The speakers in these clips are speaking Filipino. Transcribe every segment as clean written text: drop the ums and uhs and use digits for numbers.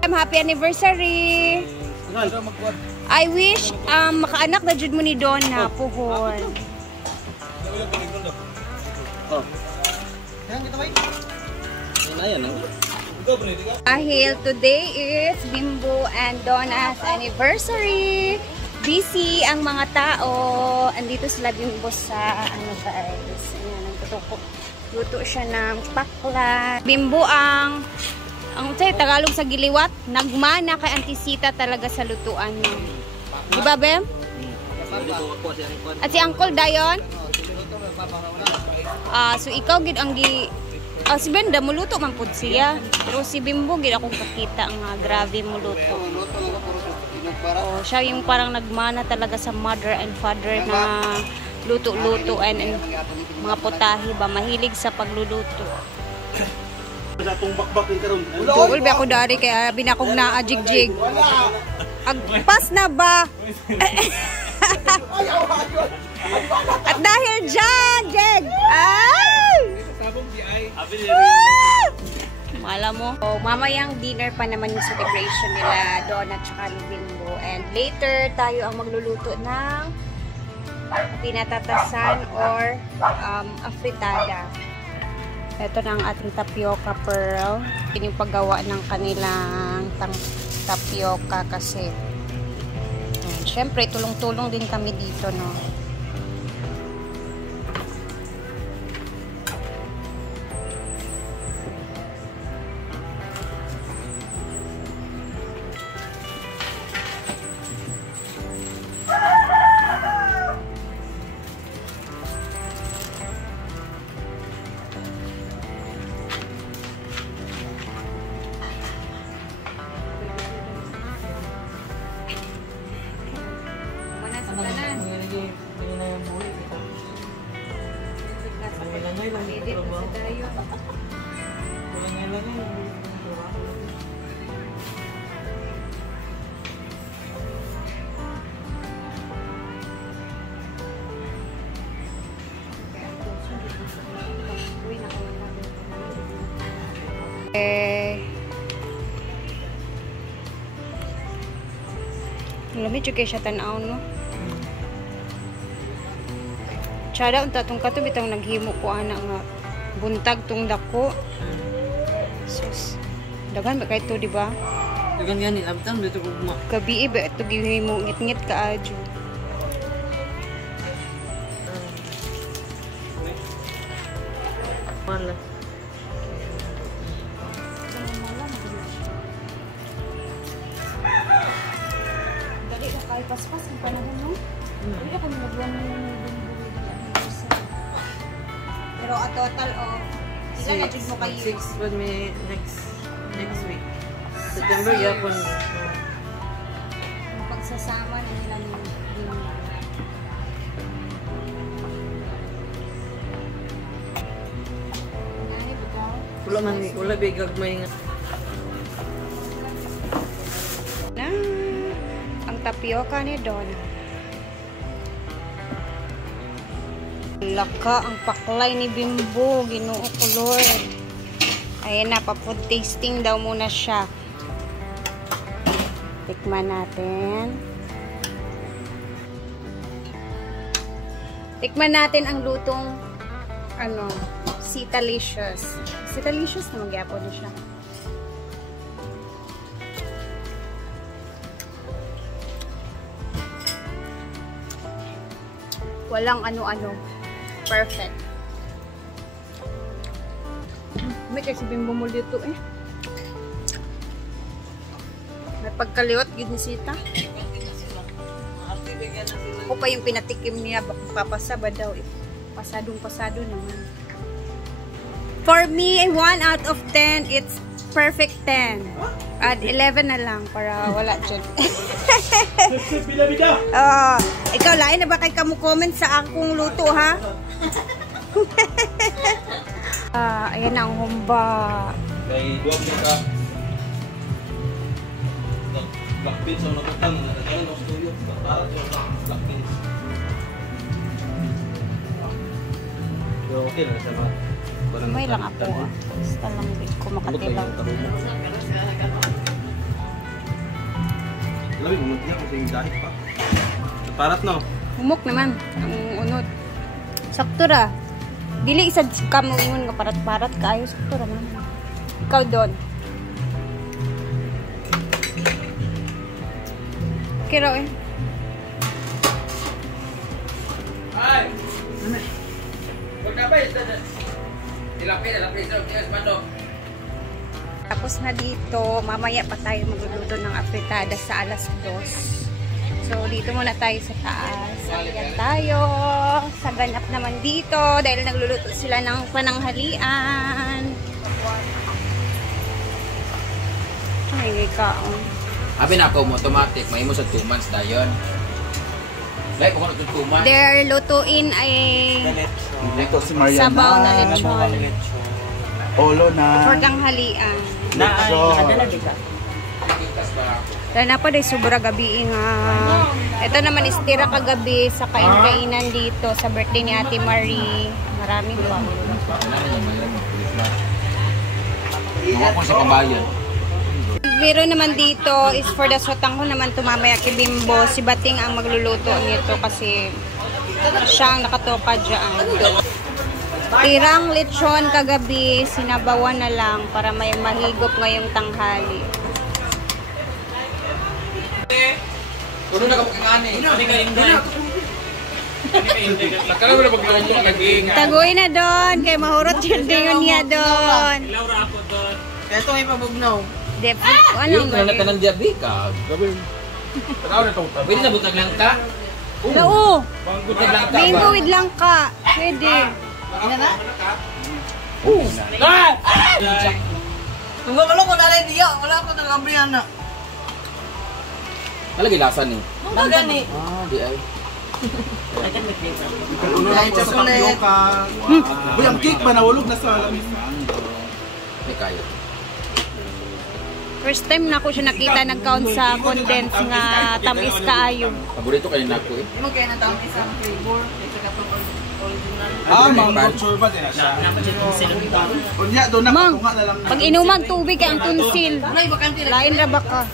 Happy anniversary! I wish makaanak na jud mo ni Donna puhon. Dahil today is Bimbo and Donna's anniversary. Busy ang mga tao. Andito sila Bimbo sa ano guys. Ayan, luto siya ng pakla. Bimbo ang Tagalog sa giliwat, nagmana kay Antisita talaga sa lutuan niya. Di ba, Bem? At si Uncle Dayon? So ikaw gid ang si Benda muluto man pud siya. Pero si Bimbo gid akong kakita nga grabe muluto. Siya yung parang nagmana talaga sa mother and father na luto-luto and mga putahe ba, mahilig sa pagluluto. Duol ba ako dari kaya binakog na jigjig. Agpas na ba? At dahil dyan, Jeg! Ay! Alam mo, mamayang dinner pa naman yung celebration nila Donna at saka ni Bimbo. And later, tayo ang magluluto ng pinatatasan or afritada. Ito na ang ating tapioca pearl. Ito yung paggawa ng kanilang tapioca kasi. Siyempre, tulong-tulong din kami dito, no? Lamig juga siya tanaw, no? Tsada, unta itong kato, bitang naghimo ko anak nga buntag tong dako. Sus, dagan ba kayo ito, di ba? Dagan ganit, abtang dito ko kuma. Gabi ba ito gihimo, ngit-ngit ka adyo. Mala. Paspas ang panahon, no? Hindi kami nagwan ng pero a total of ilan na jud mo kayo? 6 with me next week. September yapon. Ang pagsasama na nila ni Wala bigag may nga. Tapioca ni Donna. Laka ang paklay ni Bimbo, Ginoo ko Lord. Ayan na, pa-food tasting daw muna siya. Tikman natin. Tikman natin ang lutong Sitalicious. Sitalicious na magyapon na siya. Walang ano-ano. Perfect. May kasi Bimbo mo dito eh. May pagkaliwat, ginisita. Ako pa yung pinatikim niya. Papasaba daw eh. Pasadong-pasado naman. For me, 1 out of 10, it's perfect 10. At 11 na lang para wala dyan. Ikaw lain na ba kay kamu comment sa akong luto ha? Ayan ang humba. Kay duwag ka. Black beans ang nakatang. Ano ang studio? Black beans. Pero okay lang sa mga. May lang ako. Basta lang ko makatilaw. Labi, unod niya kasi yung dahit pa. Parat no? Humok naman ang unod. Sakto ra. Dili isa kamo ingon nga parat-parat kaayo sakto ra naman. Ikaw doon. Kira eh. Ay. Pagkabay sa Ilapit sa mando. Tapos na dito, mamaya pa tayo magluluto ng afritada sa alas 2. So, dito muna tayo sa taas. Ayan tayo. Sa ganap naman dito dahil nagluluto sila ng pananghalian. Ay, kaon. Abi na ako mo automatic, may mo sa 2 months dayon. Like ko 2 months. Their lutuin ay Dito si Mariana. sabaw na lechon. Olo na. For tanghalian. Nakadala Kitas para ako. Dahil na pa day sobra gabi nga. Ito naman is tira kagabi sa kain-kainan dito sa birthday ni Ate Marie. Marami pa. Mga ko sa kabayan. Pero naman dito is for the sotang ko naman tumamaya kay Bimbo. Si Bating ang magluluto nito kasi siya ang nakatoka dyan. Tirang lechon kagabi, sinabawan na lang para may mahigop ngayong tanghali. Kuno na kapag ngani. Hindi ka inday. Nakala mo na pagluto ang naging. Tagoy na doon, kay mahurot yung dingon niya doon. Laura ako doon. Kaya ito may pabugnaw. Ano Yung ba? ka ng diabi ka. Gawin. Pagkaw na ito. Pwede na butag lang ta? Oo. Butag lang ta ba? Bingo with lang ka. Pwede. Ina na? Kung gumalo ko na diya, wala ko nag-ambrihan na. Malagi lasa ni. Mungkin gani. Ah, di ay. Ulo na po sa kapyoka. Uy, ang cake ba nawulog na sa alamis? Di kayo. First time na ako siya nakita nag-count sa condense nga tamis kaayo. Paborito kayo na ako eh. Hindi mo kaya natawag isang flavor. Ito ka itong original. Ah, mango churba din na siya. Unya, doon na Mang, katunga na lang. pag inumag tubig kay ang tunsil. Wala, iba kanti lang. Lain ra ba ka?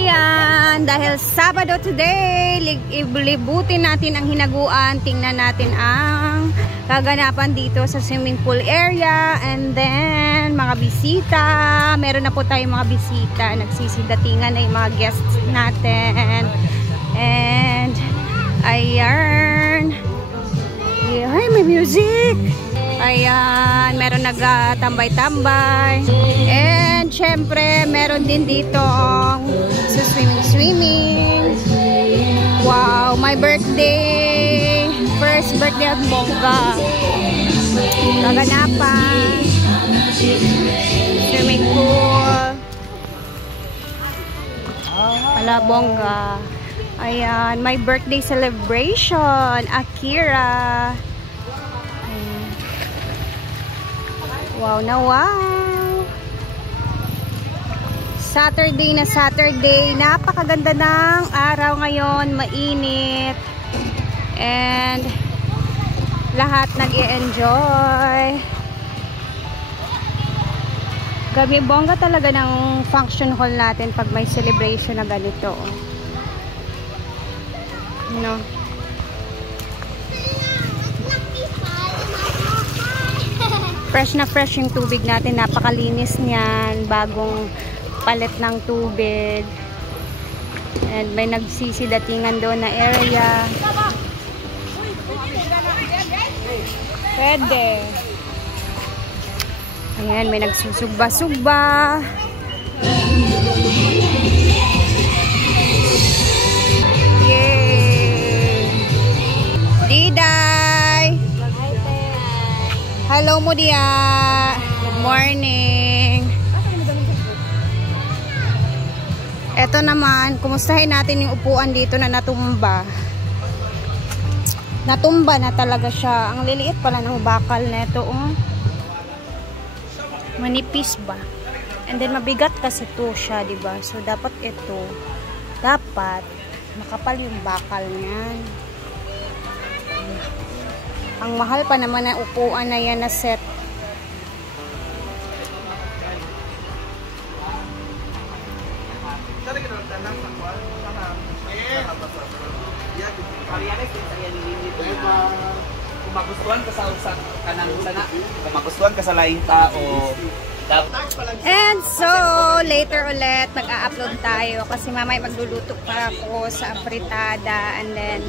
Ayan, dahil Sabado today, libutin natin ang hinaguan, tingnan natin ang kaganapan dito sa swimming pool area, and then mga bisita, meron na po tayong mga bisita, nagsisidatingan na yung mga guests natin, and ayan, ay may music, ayan, meron nagtambay-tambay, and syempre meron din dito sa swimming. Wow, my birthday, first birthday at bongga, kaganapan, swimming pool, ala bongga. Ayan, my birthday celebration, Akira. Ayan. Wow na wow. Saturday na Saturday, napakaganda ng araw ngayon, mainit. And lahat nag-i-enjoy. Gabi bongga talaga ng function hall natin pag may celebration na ganito. No. Fresh na fresh yung tubig natin, napakalinis niyan, bagong palit ng tubig, and may nagsisidatingan doon na area. Pwede. Ayan, may nagsusugba-sugba. Yay! Diday! Hello mo diya! Good morning! Eto naman, kumustahin natin yung upuan dito na natumba. Natumba na talaga siya. Ang liliit pala ng bakal neto, oh. Manipis ba? And then mabigat kasi to siya, 'di ba? So dapat ito, dapat makapal yung bakal niyan. Ang mahal pa naman ang upuan na yan na set. Kung magustuhan ka sa kanang sana, kung magustuhan ka sa laing tao, And so, later ulit, mag-a-upload tayo kasi mamay magluluto pa ako sa fritada. And then,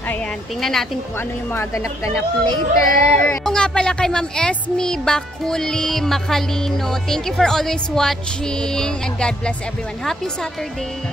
ayan, tingnan natin kung ano yung mga ganap-ganap later. Ito nga pala kay Ma'am Esme Bakuli Macalino. Thank you for always watching and God bless everyone. Happy Saturday!